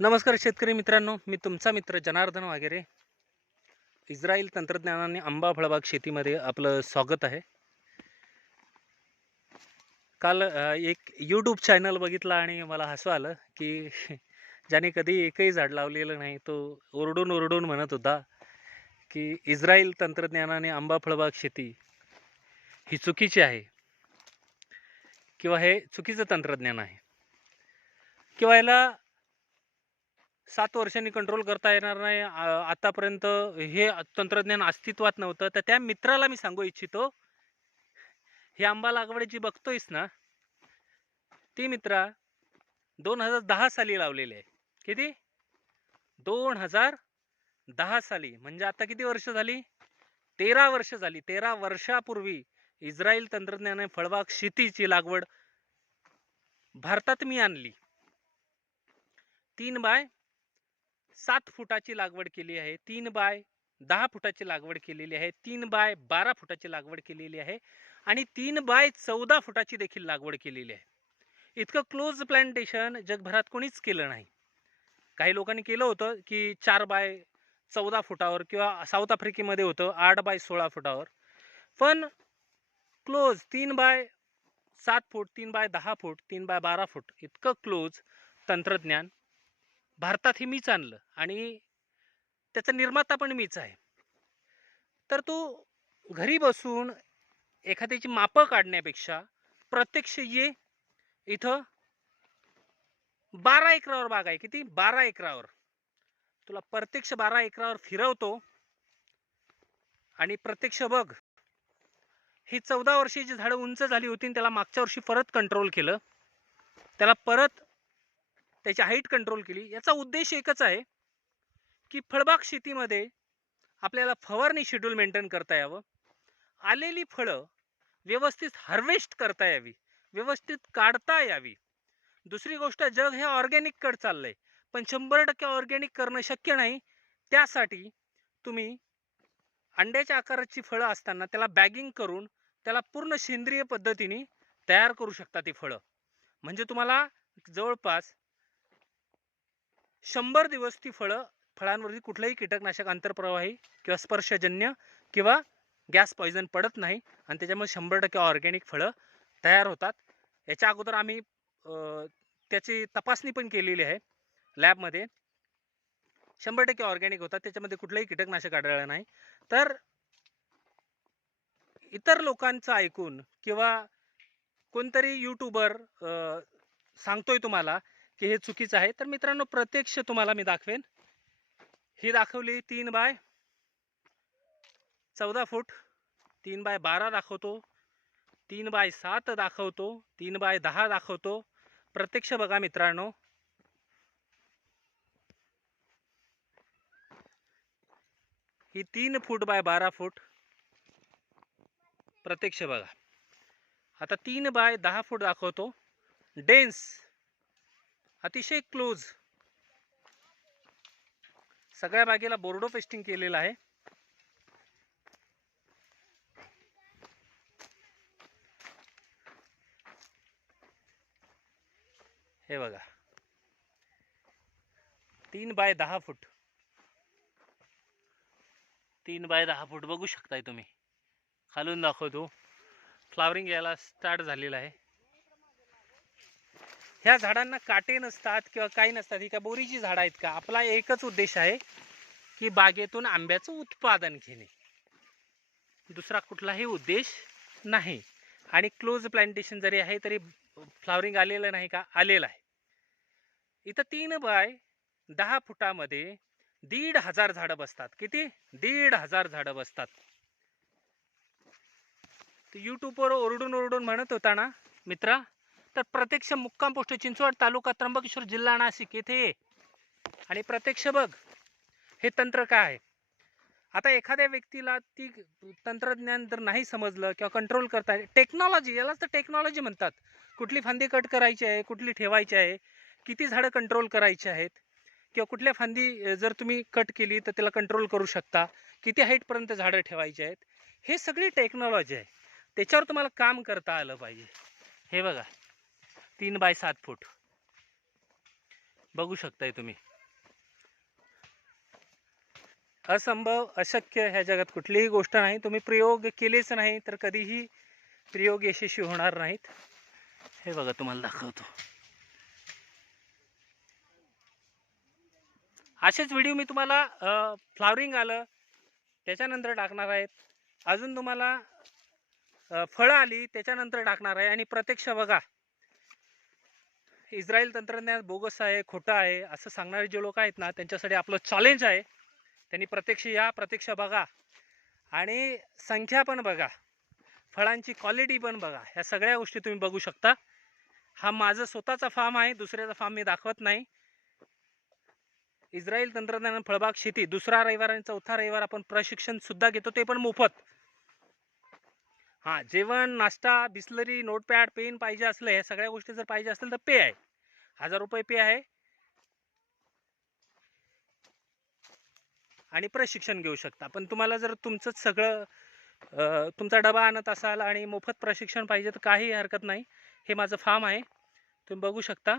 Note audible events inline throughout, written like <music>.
नमस्कार शेतकरी मित्रांनो मी तुमचा मित्र जनार्दन वागेरे इस्रायल तंत्रज्ञानाने आंबा फळबाग शेतीमध्ये आपलं स्वागत आहे. काल एक यूट्यूब चॅनल बघितला आणि मला हसू आलं की <laughs> ज्याने कधी एकही झाड लावलेलं नाही तो ओरडून ओरडून म्हणत होता की इस्रायल तंत्रज्ञानाने आंबा फळबाग शेती ही चुकीची आहे किंवा हे चुकीचं तंत्रज्ञान आहे. किंवा याला सात वर्षांनी कंट्रोल करता येणार नाही. आतापर्यंत हे तंत्रज्ञान अस्तित्वात नव्हतं. तर त्या मित्राला मी सांगू इच्छितो. हे आंबा लागवडीची बघतोयस ना? ती मित्रा दोन हजार दहा साली लावलेली आहे. किती? दोन हजार दहा साली. म्हणजे आता किती वर्ष झाली? तेरा वर्ष झाली. तेरा वर्षापूर्वी इस्रायल तंत्रज्ञानाने फळबाग शेतीची लागवड भारतात मी आणली. तीन बाय सात फुटाची लागवड केली आहे तीन बाय दहा फुटाची लागवड केलेली आहे तीन बाय बारा फुटाची लागवड केलेली आहे आणि तीन बाय चौदा फुटाची देखील लागवड केलेली आहे. इतकं क्लोज प्लांटेशन जगभरात कोणीच केलं नाही. काही लोकांनी केलं होतं की चार बाय चौदा फुटावर किंवा साऊथ आफ्रिकेमध्ये होतं आठ बाय सोळा फुटावर. पण क्लोज तीन बाय सात फूट तीन बाय दहा फूट तीन बाय बारा फूट इतकं क्लोज तंत्रज्ञान भारतात हे मीच आणलं आणि त्याचा निर्माता पण मीच आहे. तर तो घरी बसून एखाद्याची मापं काढण्यापेक्षा प्रत्यक्ष ये इथं बारा एकरावर बाग आहे. किती? बारा एकरावर. तुला प्रत्यक्ष बारा एकरावर फिरवतो आणि प्रत्यक्ष बघ. ही चौदा वर्षाची झाडं उंच झाली होती त्याला मागच्या वर्षी परत कंट्रोल केलं. त्याला परत त्याची हाईट कंट्रोल केली. याचा उद्देश एकच आहे की फळबाग शेतीमध्ये आपल्याला फवारणी शेड्यूल मेंटेन करता यावं. आलेली फळं व्यवस्थित हार्वेस्ट करता यावी. व्यवस्थित काढता यावी. दुसरी गोष्ट जग हे ऑर्गॅनिककडे चाललंय. पण शंभर टक्के ऑर्गॅनिक करणं शक्य नाही. त्यासाठी तुम्ही अंड्याच्या आकाराची फळं असताना त्याला बॅगिंग करून त्याला पूर्ण सेंद्रिय पद्धतीने तयार करू शकता ती फळं. म्हणजे तुम्हाला जवळपास शंभर दिवस ती फळं फळांवरती कुठलंही कीटकनाशक आंतरप्रवाही किंवा स्पर्शजन्य किंवा गॅस पॉयझन पडत नाही आणि त्याच्यामुळे शंभर टक्के ऑर्गॅनिक फळं तयार होतात. याच्या अगोदर आम्ही त्याची तपासणी पण केलेली आहे लॅबमध्ये. शंभर टक्के ऑर्गॅनिक होतात त्याच्यामध्ये कुठलंही कीटकनाशक आढळलं नाही. तर इतर लोकांचं ऐकून किंवा कोणतरी यूट्यूबर सांगतोय तुम्हाला की हे चुकीचं आहे. तर मित्रांनो प्रत्यक्ष तुम्हाला मी दाखवेन. ही दाखवली तीन बाय चौदा फूट. तीन बाय बारा दाखवतो. तीन बाय सात दाखवतो. तीन बाय दहा दाखवतो. प्रत्यक्ष बघा मित्रांनो. ही तीन फूट बाय बारा फूट. प्रत्यक्ष बघा. आता तीन बाय दहा फूट दाखवतो. डेन्स अतिशय क्लोज. सगळ्या बागेला बोर्डो पेस्टिंग केलेलं आहे. हे बघा. तीन बाय दहा फूट. तीन बाय दहा फूट बघू शकताय तुम्ही. खालून दाखवतो. फ्लावरिंग यायला स्टार्ट झालेलं आहे. ह्या झाडांना काटे नसतात किंवा काही नसतात ही का बोरीची झाडं आहेत का? आपला एकच उद्देश आहे की बागेतून आंब्याचं उत्पादन घेणे. दुसरा कुठलाही उद्देश नाही. आणि क्लोज प्लांटेशन जरी आहे तरी फ्लावरिंग आलेलं नाही का? आलेलं आहे. इथं तीन बाय दहा फुटामध्ये दीड हजार झाडं बसतात. किती? दीड हजार झाडं बसतात. यूट्यूबवर ओरडून ओरडून म्हणत होता ना मित्रा तर प्रत्यक्ष मुक्काम पोस्ट चिंचवड तालुका त्र्यंबकेश्वर जिल्हा नाशिक येथे. ये आणि प्रत्यक्ष बघ हे तंत्र काय आहे? आता एखाद्या व्यक्तीला ती तंत्रज्ञान जर नाही समजलं किंवा कंट्रोल करता टेक्नॉलॉजी यालाच तर टेक्नॉलॉजी म्हणतात. कुठली फांदी कट करायची आहे कुठली ठेवायची आहे किती झाडं कंट्रोल करायची आहेत किंवा कुठल्या फांदी जर तुम्ही कट केली तर त्याला कंट्रोल करू शकता किती हाईटपर्यंत झाडं ठेवायची आहेत हे सगळी टेक्नॉलॉजी आहे. त्याच्यावर तुम्हाला काम करता आलं पाहिजे. हे बघा. तीन बाय सात फूट. बघू शकताय तुम्ही. असंभव अशक्य ह्या जगात कुठलीही गोष्ट नाही. तुम्ही प्रयोग केलेच नाही तर कधीही प्रयोग यशस्वी होणार नाहीत. हे बघा तुम्हाला दाखवतो. असेच व्हिडिओ मी तुम्हाला फ्लावरिंग आलं त्याच्यानंतर टाकणार आहेत. अजून तुम्हाला फळं आली त्याच्यानंतर टाकणार आहे. आणि प्रत्यक्ष बघा इस्रायल तंत्रज्ञान बोगस आहे खोटं आहे असं सांगणारे जे लोक आहेत ना त्यांच्यासाठी आपलं चॅलेंज आहे. त्यांनी प्रत्यक्ष या प्रत्यक्ष बघा. आणि संख्या पण बघा. फळांची क्वालिटी पण बघा. ह्या सगळ्या गोष्टी तुम्ही बघू शकता. हा माझं स्वतःचा फार्म आहे दुसऱ्याचा फार्म मी दाखवत नाही. इस्रायल तंत्रज्ञान फळबाग शेती दुसरा रविवार आणि चौथा रविवार आपण प्रशिक्षणसुद्धा घेतो ते पण मोफत. हां जेवण नाश्ता बिस्लरी नोटपॅड पेन पाहिजे असलं ह्या सगळ्या गोष्टी जर पाहिजे असेल तर पे आहे. हजार रुपये पे आहे. आणि प्रशिक्षण घेऊ शकता. पण तुम्हाला जर तुमचंच सगळं तुमचा डबा आणत असाल आणि मोफत प्रशिक्षण पाहिजे तर काही हरकत नाही. हे माझं फार्म आहे. तुम्ही बघू शकता.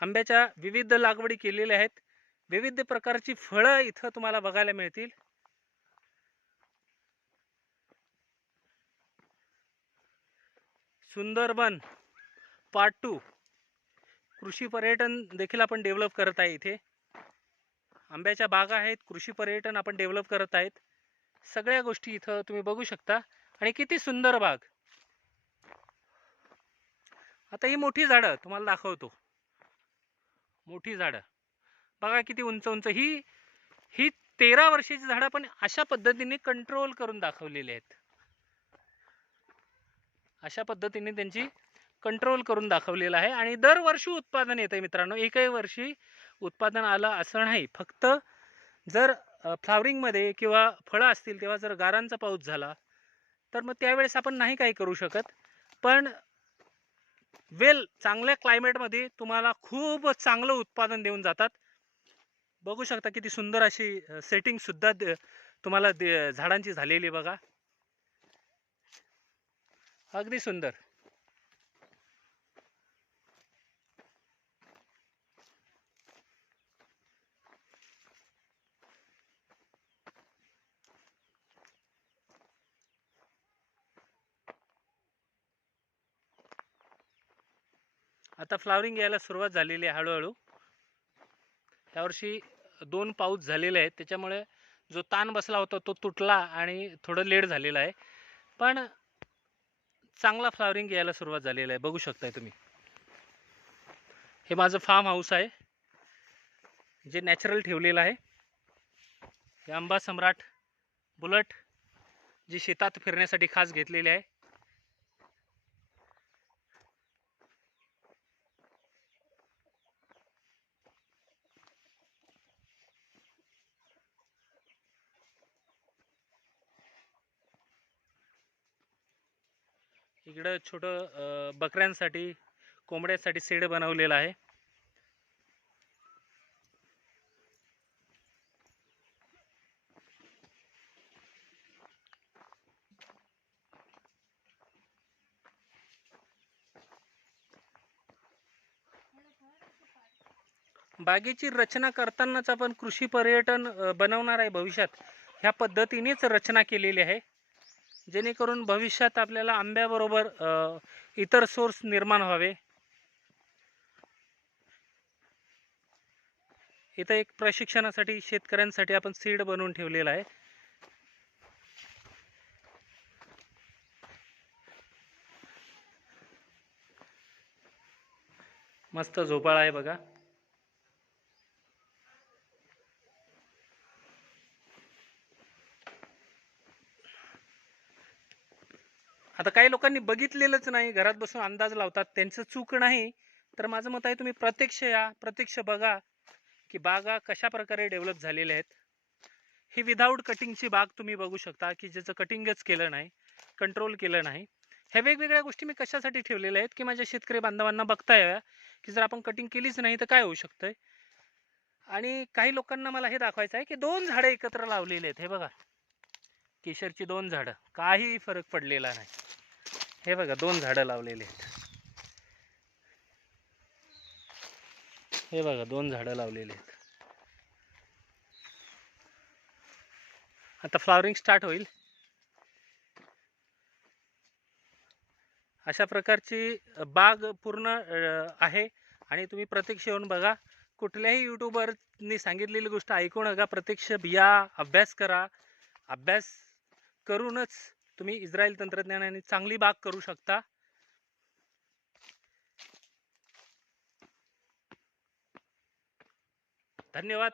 आंब्याच्या विविध लागवडी केलेल्या आहेत. विविध प्रकारची फळं इथं तुम्हाला बघायला मिळतील. सुंदरबन पार्ट टू कृषी पर्यटन देखील आपण डेव्हलप करत आहे इथे. आंब्याच्या बागा आहेत कृषी पर्यटन आपण डेव्हलप करत आहेत. सगळ्या गोष्टी इथं तुम्ही बघू शकता. आणि किती सुंदर बाग. आता ही मोठी झाडं तुम्हाला दाखवतो. मोठी झाडं. बघा किती उंच उंच. ही ही तेरा वर्षाची झाडं पण अशा पद्धतीने कंट्रोल करून दाखवलेली आहेत. अशा पद्धतीने त्यांची कंट्रोल करून दाखवलेलं आहे. आणि दरवर्षी उत्पादन येतं मित्रांनो. एकही वर्षी उत्पादन आलं असं नाही. फक्त जर फ्लावरिंगमध्ये किंवा फळं असतील तेव्हा जर गारांचा पाऊस झाला तर मग त्यावेळेस आपण नाही काही करू शकत. पण वेल चांगल्या क्लायमेटमध्ये तुम्हाला खूप चांगलं उत्पादन देऊन जातात. बघू शकता किती सुंदर अशी सेटिंगसुद्धा दे- तुम्हाला दे- झाडांची झालेली बघा. अगदी सुंदर. आता फ्लावरिंग यायला सुरुवात झालेली आहे हळूहळू. यावर्षी दोन पाऊस झालेले आहेत त्याच्यामुळे जो ताण बसला होता तो तुटला आणि थोडं लेट झालेला आहे. पण चांगला फ्लावरिंग यायला सुरुवात झालेला आहे. बघू शकताय तुम्ही. हे माझं फार्म हाऊस आहे. जे नॅचरल ठेवलेलं आहे. हे आंबा सम्राट बुलट जी शेतात फिरण्यासाठी खास घेतलेली आहे. इकडं छोटं बकऱ्यांसाठी कोंबड्यांसाठी शेड बनवलेलं आहे. बागेची रचना करतानाच आपण कृषी पर्यटन बनवणार आहे भविष्यात. ह्या पद्धतीनेच रचना केलेली आहे. जेणेकरून भविष्यात आपल्याला आंब्याबरोबर इतर सोर्स निर्माण व्हावे. इथं एक प्रशिक्षणासाठी शेतकऱ्यांसाठी आपण सीड बनवून ठेवलेला आहे. मस्त झोपाळा आहे बघा. आता काही लोकांनी बघितलेलंच नाही घरात बसून अंदाज लावतात त्यांचं चूक नाही. तर माझं मत आहे तुम्ही प्रत्यक्ष या प्रत्यक्ष बघा की बागा कशा प्रकारे डेव्हलप झालेल्या आहेत. ही विदाऊट कटिंगची बाग तुम्ही बघू शकता की ज्याचं कटिंगच केलं नाही कंट्रोल केलं नाही. ह्या वेगवेगळ्या गोष्टी मी कशासाठी ठेवलेल्या आहेत की माझ्या शेतकरी बांधवांना बघता याव्या की जर आपण कटिंग केलीच नाही तर काय होऊ शकतंय? आणि काही लोकांना मला हे दाखवायचं आहे की दोन झाडं एकत्र लावलेली आहेत. हे बघा केशरची दोन झाडं काही फरक पडलेला नाही. हे बघा दोन झाडं लावलेली आहेत. हे बघा दोन झाडं लावलेली आहेत. आता फ्लॉवरिंग स्टार्ट होईल. अशा प्रकारची बाग पूर्ण आहे आणि तुम्ही प्रत्यक्ष येऊन बघा. कुठल्याही युट्यूबरनी सांगितलेली गोष्ट ऐकू नका. प्रत्यक्ष या अभ्यास करा. अभ्यास करूनच तुम्ही इस्रायल तंत्रज्ञानाने चांगली बाग करू शकता. धन्यवाद.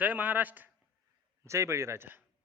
जय महाराष्ट्र. जय बळीराजा.